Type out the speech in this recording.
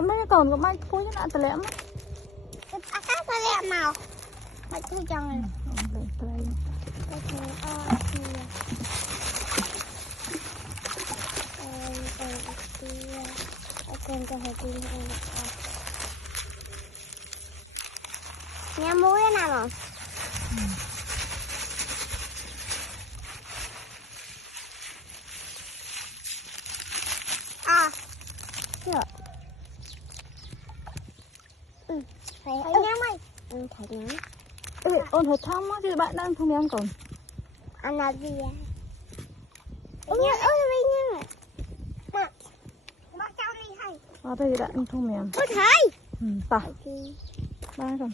lẹ mấy còn có mai phối cho nó tờ lẹ mất. Cái tờ lẹ màu. Mày thấy chồng này. Nghe muối thế nào rồi? Được. Phải nhá mày. Phải nhá. Ôn phải thăm á chứ bạn đang không em còn. Anh là gì à? Nhá nhá. Mà cháu đi hay. Đây bạn không em. Có thấy. Ba. Ba rồi.